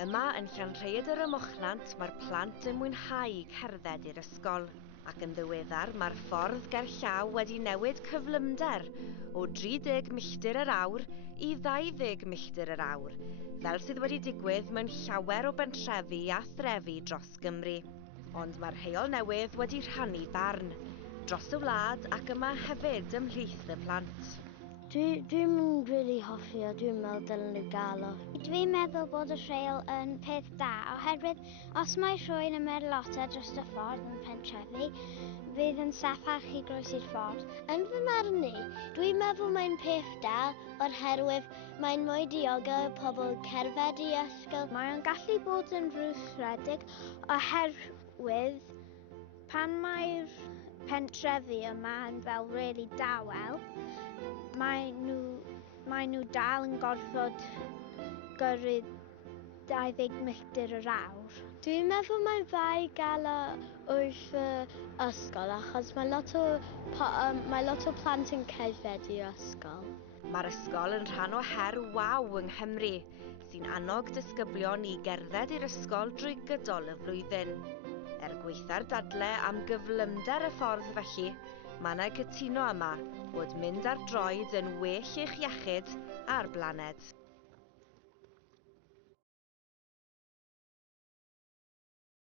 Yma yn Llanrhaeadr y Mochnant mae'r plant yn mwynhau cerdded i'r ysgol. Ac yn ddiweddar mae'r ffordd gerllaw wedi newid cyflymder o 30 milltir yr awr i 20 milltir yr awr, fel sydd wedi digwydd mewn llawer o bentrefi a threfi dros Gymru. Ond mae'r rheol newydd wedi rhannu barn dros y wlad ac yma hefyd ymhlith y plant. Dwi'n rili hoffi o, dwi'n meddwl dylen nhw gael o. Dwi'n meddwl bod y rheol yn peth da, oherwydd os mae rhywun yn merlota dros y ffordd yn pentrefi, fydd yn saffach i groes i'r ffordd. Yn fy marn i, dwi'n meddwl mae'n peth da, oherwydd mae'n mwy diogel pobl cerdded i ysgol. Mae'n gallu bod yn frwstredig oherwydd pan mae'r pentrefi yma yn fel rili dawel, Mae nhw dal yn gorfod gyrru 20 milltir yr awr. Dwi'n meddwl mae'n dda i gael wrth y ysgol achos mae lot o plant yn cerdded i'r ysgol. Mae'r ysgol yn rhan o her waw yng Nghymru, sy'n annog disgyblion i gerdded i'r ysgol drwy gydol y flwyddyn. Gweitha'r dadle am gyflymder y ffordd felly, mae yna cytuno yma bod mynd ar droed yn well i'ch iechyd a'r blaned.